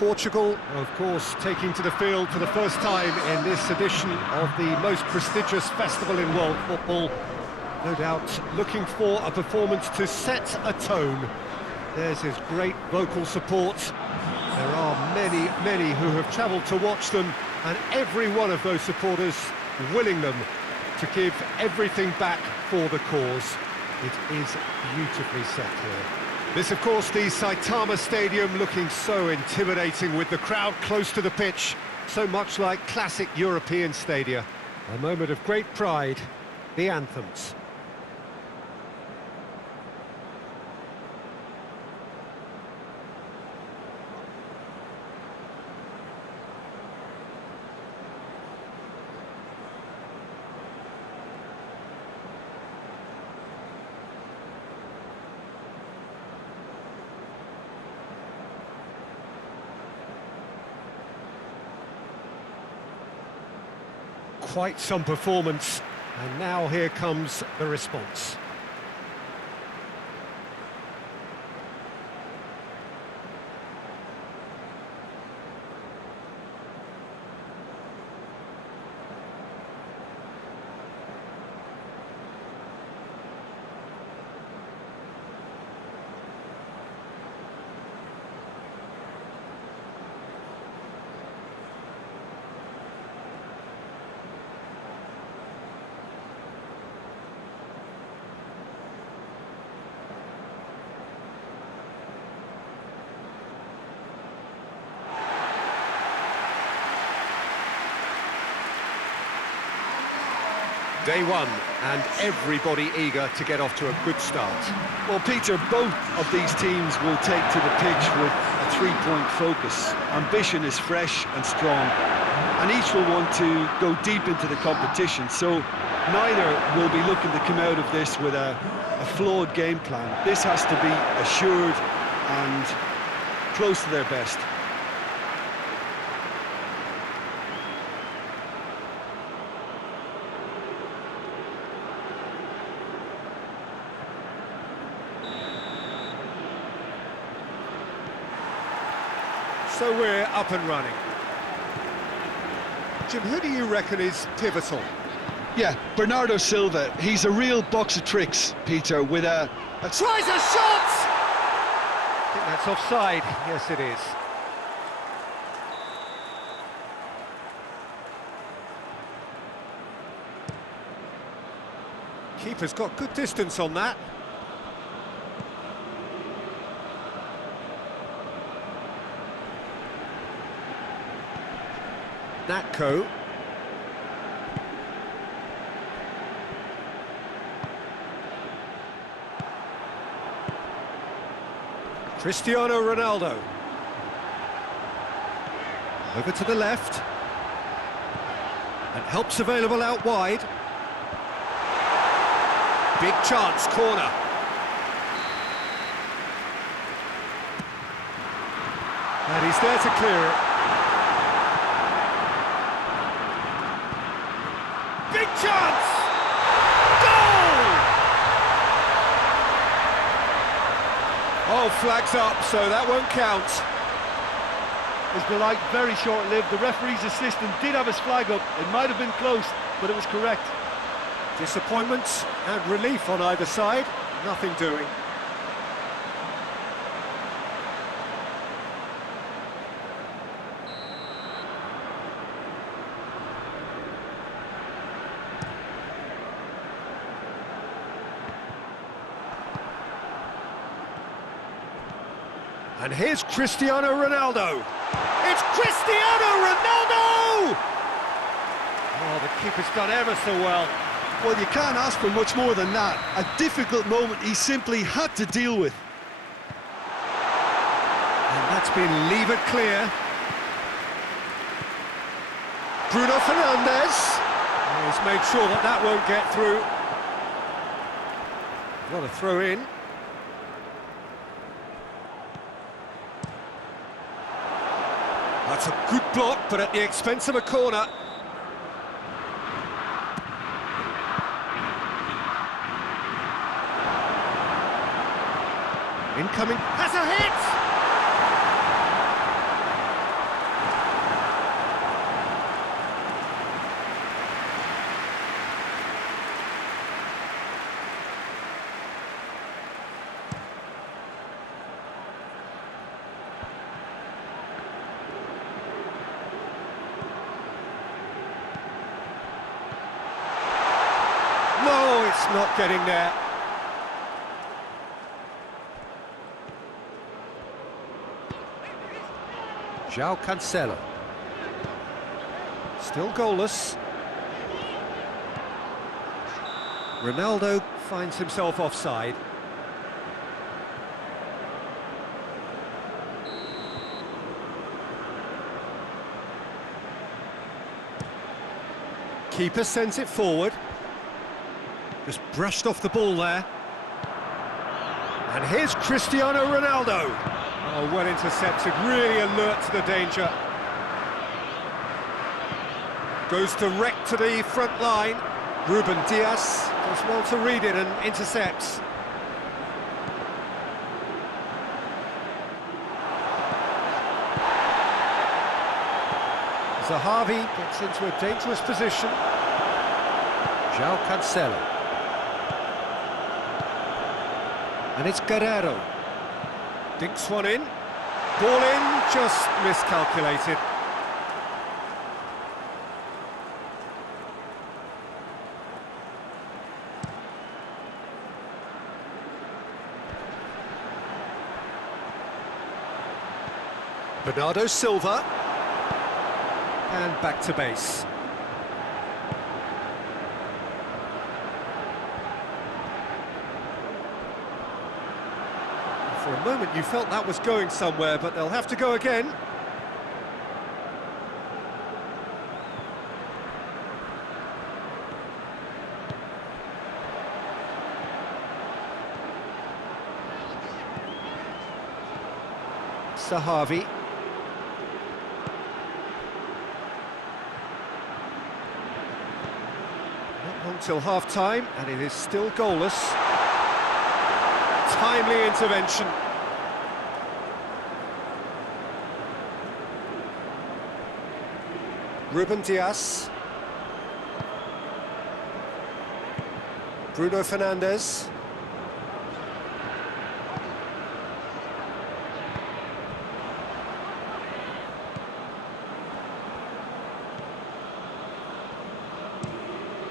Portugal, of course, taking to the field for the first time in this edition of the most prestigious festival in world football. No doubt looking for a performance to set a tone. There's his great vocal support. There are many who have travelled to watch them, and every one of those supporters willing them to give everything back for the cause. It is beautifully set here. This, of course, the Saitama Stadium, looking so intimidating with the crowd close to the pitch. So much like classic European stadia. A moment of great pride, the anthems. Quite some performance, and now here comes the response. Day one, and everybody eager to get off to a good start. Well, Peter, both of these teams will take to the pitch with a three-point focus. Ambition is fresh and strong, and each will want to go deep into the competition, so neither will be looking to come out of this with a flawed game plan. This has to be assured and close to their best. So we're up and running. Jim, who do you reckon is pivotal? Yeah, Bernardo Silva. He's a real box of tricks, Peter, with a... Tries a shot! I think that's offside. Yes, it is. Keeper's got good distance on that. Natko. Cristiano Ronaldo. Over to the left. And help's available out wide. Big chance, corner. And he's there to clear it. Big chance! Goal! Oh, flags up, so that won't count. It's been like very short-lived. The referee's assistant did have his flag up. It might have been close, but it was correct. Disappointment and relief on either side. Nothing doing. And here's Cristiano Ronaldo. It's Cristiano Ronaldo! Oh, the keeper's done ever so well. Well, you can't ask for much more than that. A difficult moment he simply had to deal with. And that's been levered clear. Bruno Fernandes. He's made sure that that won't get through. What a throw in. That's a good block, but at the expense of a corner. Incoming, has a hit! not getting there. João Cancelo. Still goalless. Ronaldo finds himself offside. Keeper sends it forward. Just brushed off the ball there. And here's Cristiano Ronaldo. Oh, well intercepted, really alert to the danger. Goes direct to the front line. Ruben Dias does well to read it and intercepts. Zahavi gets into a dangerous position. João Cancelo. And it's Guerrero. Dinks one in. Ball in, just miscalculated. Bernardo Silva. And back to base. For a moment you felt that was going somewhere, but they'll have to go again. Zahavi. Not long till half-time, and it is still goalless. Timely intervention. Ruben Dias. Bruno Fernandes.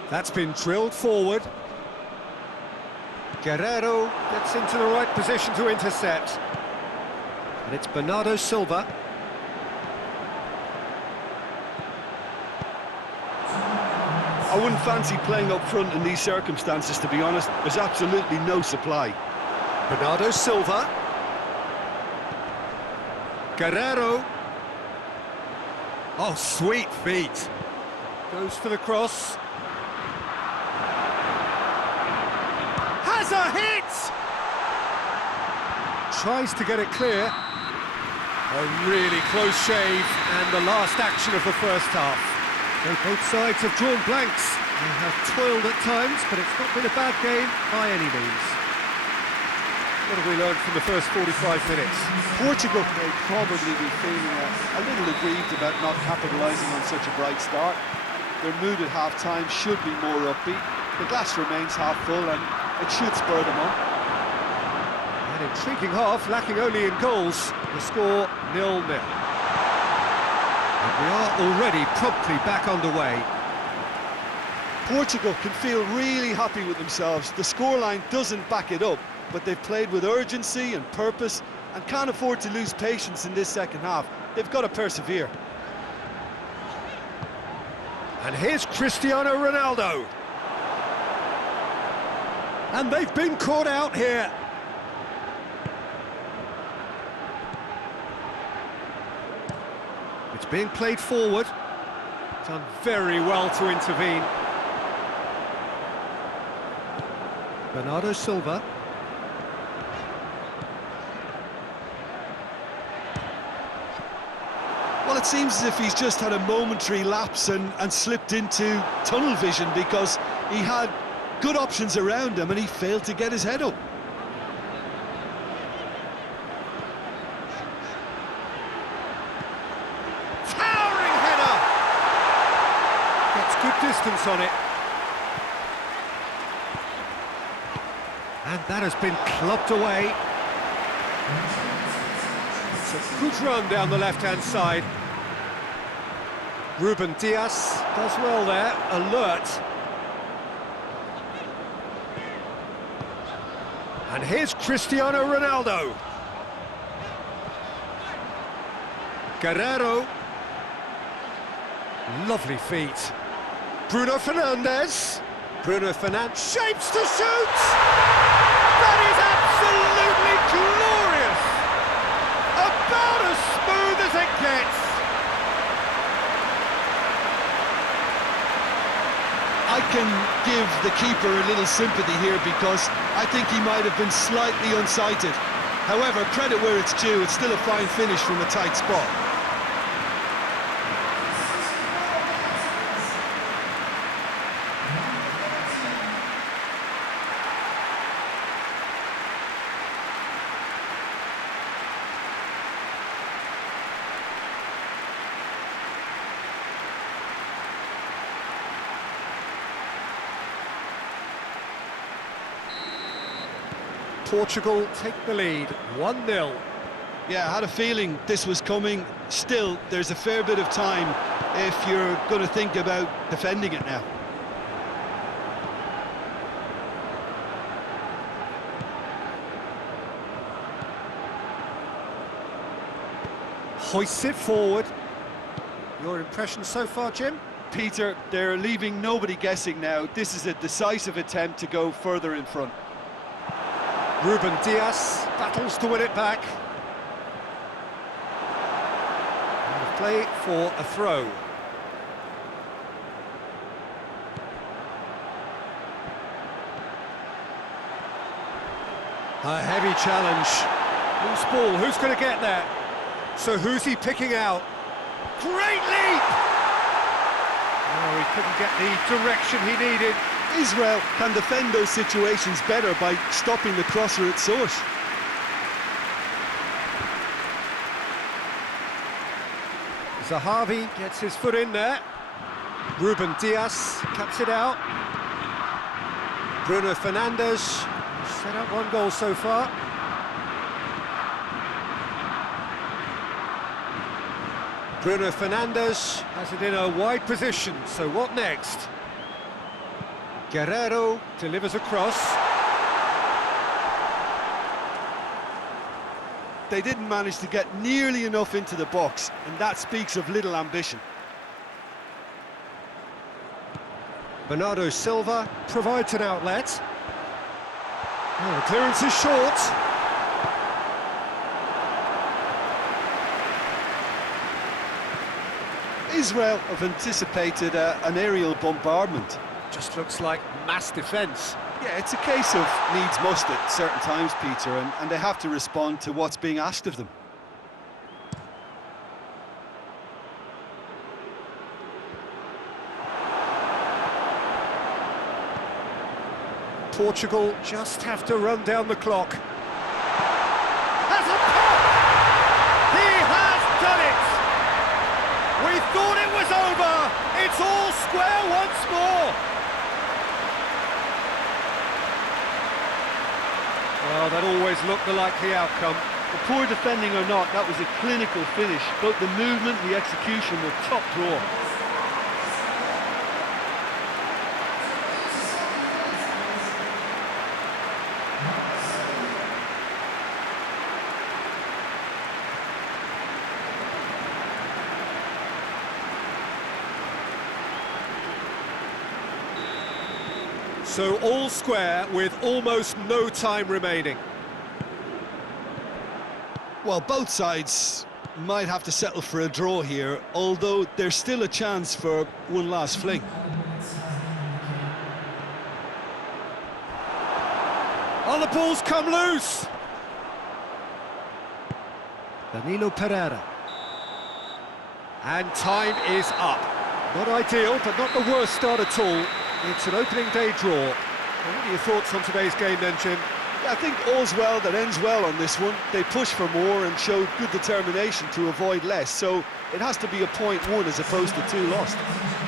That's been drilled forward. Guerrero gets into the right position to intercept. And it's Bernardo Silva. I wouldn't fancy playing up front in these circumstances, to be honest. There's absolutely no supply. Bernardo Silva. Guerrero. Oh, sweet feet. Goes for the cross. Has a hit! Tries to get it clear. A really close shave, and the last action of the first half. So both sides have drawn blanks. They have toiled at times, but it's not been a bad game by any means. What have we learned from the first 45 minutes? Portugal may probably be feeling a little aggrieved about not capitalising on such a bright start. Their mood at half-time should be more upbeat. The glass remains half full and it should spur them on. An intriguing half, lacking only in goals. The score 0-0. And we are already promptly back underway. Portugal can feel really happy with themselves. The scoreline doesn't back it up, but they've played with urgency and purpose and can't afford to lose patience in this second half. They've got to persevere. And here's Cristiano Ronaldo. And they've been caught out here. It's being played forward. Done very well to intervene. Bernardo Silva. Well, it seems as if he's just had a momentary lapse and slipped into tunnel vision, because he had good options around him and he failed to get his head up. Towering header! Gets good distance on it. And that has been clubbed away. It's a good run down the left-hand side. Ruben Dias does well there, alert. And here's Cristiano Ronaldo. Guerrero. Lovely feet. Bruno Fernandes. Bruno Fernandes shapes to shoot! That is absolutely glorious! About as smooth as it gets. I can give the keeper a little sympathy here because I think he might have been slightly unsighted. However, credit where it's due, it's still a fine finish from a tight spot. Portugal take the lead, 1-0. Yeah, I had a feeling this was coming. Still, there's a fair bit of time if you're going to think about defending it now. Hoists it forward. Your impression so far, Jim? Peter, they're leaving nobody guessing now. This is a decisive attempt to go further in front. Ruben Dias battles to win it back. And play for a throw. A heavy challenge. Loose ball, who's going to get there? So who's he picking out? Great leap! Oh, he couldn't get the direction he needed. Israel can defend those situations better by stopping the crosser at source. Zahavi gets his foot in there. Ruben Dias cuts it out. Bruno Fernandes set up one goal so far. Bruno Fernandes has it in a wide position, so what next? Guerrero delivers a cross. They didn't manage to get nearly enough into the box, and that speaks of little ambition. Bernardo Silva provides an outlet. Oh, the clearance is short. Israel have anticipated an aerial bombardment. Just looks like mass defence. Yeah, it's a case of needs must at certain times, Peter, and they have to respond to what's being asked of them. Portugal just have to run down the clock. Has a pop! He has done it! We thought it was over! It's all square once more! Well, that always looked the likely outcome. The poor defending or not, that was a clinical finish. Both the movement, the execution were top draw. So all square with almost no time remaining. Well, both sides might have to settle for a draw here, although there's still a chance for one last fling. Oh, the ball's come loose! Danilo Pereira. And time is up. Not ideal, but not the worst start at all. It's an opening day draw. Well, what are your thoughts on today's game then, Jim? Yeah, I think all's well that ends well on this one. They pushed for more and showed good determination to avoid less, so it has to be a point won as opposed to two lost.